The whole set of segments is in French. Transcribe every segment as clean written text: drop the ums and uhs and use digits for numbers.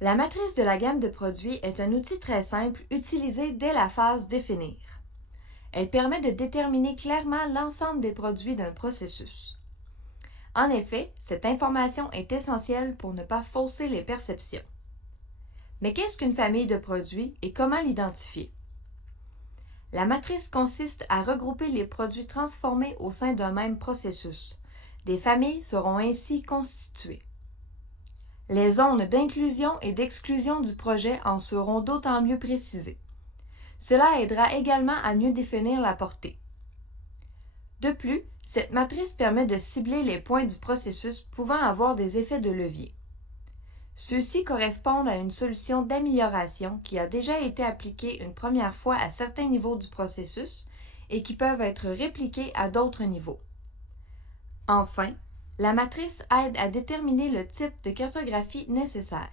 La matrice de la gamme de produits est un outil très simple utilisé dès la phase définir. Elle permet de déterminer clairement l'ensemble des produits d'un processus. En effet, cette information est essentielle pour ne pas fausser les perceptions. Mais qu'est-ce qu'une famille de produits et comment l'identifier? La matrice consiste à regrouper les produits transformés au sein d'un même processus. Des familles seront ainsi constituées. Les zones d'inclusion et d'exclusion du projet en seront d'autant mieux précisées. Cela aidera également à mieux définir la portée. De plus, cette matrice permet de cibler les points du processus pouvant avoir des effets de levier. Ceux-ci correspondent à une solution d'amélioration qui a déjà été appliquée une première fois à certains niveaux du processus et qui peuvent être répliqués à d'autres niveaux. Enfin, la matrice aide à déterminer le type de cartographie nécessaire.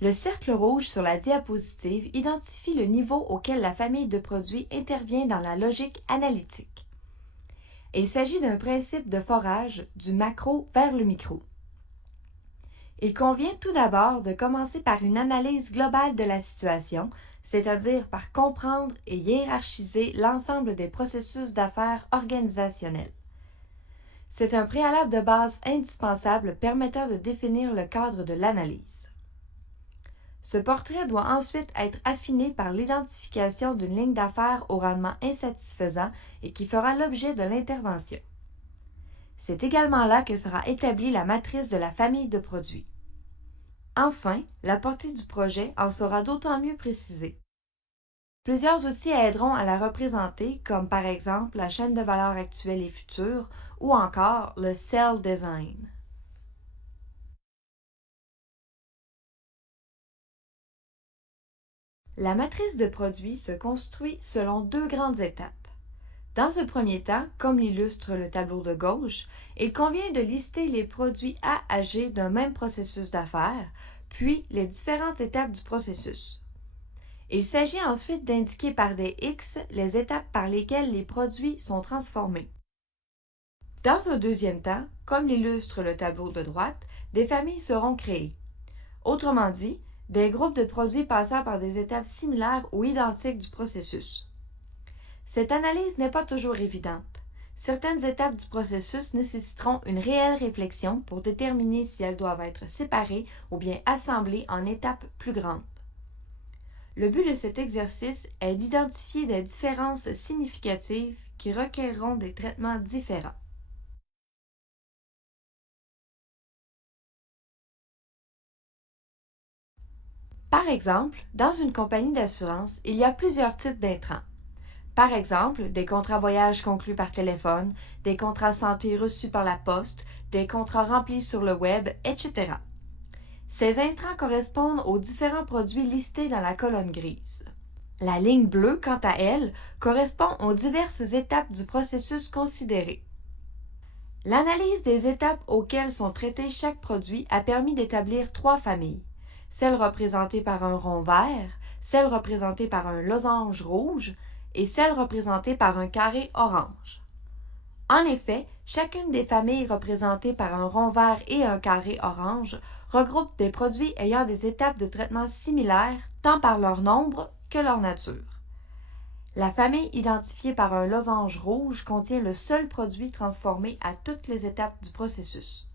Le cercle rouge sur la diapositive identifie le niveau auquel la famille de produits intervient dans la logique analytique. Il s'agit d'un principe de forage du macro vers le micro. Il convient tout d'abord de commencer par une analyse globale de la situation, c'est-à-dire par comprendre et hiérarchiser l'ensemble des processus d'affaires organisationnels. C'est un préalable de base indispensable permettant de définir le cadre de l'analyse. Ce portrait doit ensuite être affiné par l'identification d'une ligne d'affaires au rendement insatisfaisant et qui fera l'objet de l'intervention. C'est également là que sera établie la matrice de la famille de produits. Enfin, la portée du projet en sera d'autant mieux précisée. Plusieurs outils aideront à la représenter, comme par exemple la chaîne de valeur actuelle et future ou encore le Cell Design. La matrice de produits se construit selon deux grandes étapes. Dans un premier temps, comme l'illustre le tableau de gauche, il convient de lister les produits A à G d'un même processus d'affaires, puis les différentes étapes du processus. Il s'agit ensuite d'indiquer par des X les étapes par lesquelles les produits sont transformés. Dans un deuxième temps, comme l'illustre le tableau de droite, des familles seront créées. Autrement dit, des groupes de produits passant par des étapes similaires ou identiques du processus. Cette analyse n'est pas toujours évidente. Certaines étapes du processus nécessiteront une réelle réflexion pour déterminer si elles doivent être séparées ou bien assemblées en étapes plus grandes. Le but de cet exercice est d'identifier des différences significatives qui requerront des traitements différents. Par exemple, dans une compagnie d'assurance, il y a plusieurs types d'intrants. Par exemple, des contrats voyage conclus par téléphone, des contrats santé reçus par la poste, des contrats remplis sur le web, etc. Ces intrants correspondent aux différents produits listés dans la colonne grise. La ligne bleue, quant à elle, correspond aux diverses étapes du processus considéré. L'analyse des étapes auxquelles sont traités chaque produit a permis d'établir trois familles. Celle représentée par un rond vert, celle représentée par un losange rouge et celle représentée par un carré orange. En effet, chacune des familles représentées par un rond vert et un carré orange regroupe des produits ayant des étapes de traitement similaires tant par leur nombre que leur nature. La famille identifiée par un losange rouge contient le seul produit transformé à toutes les étapes du processus.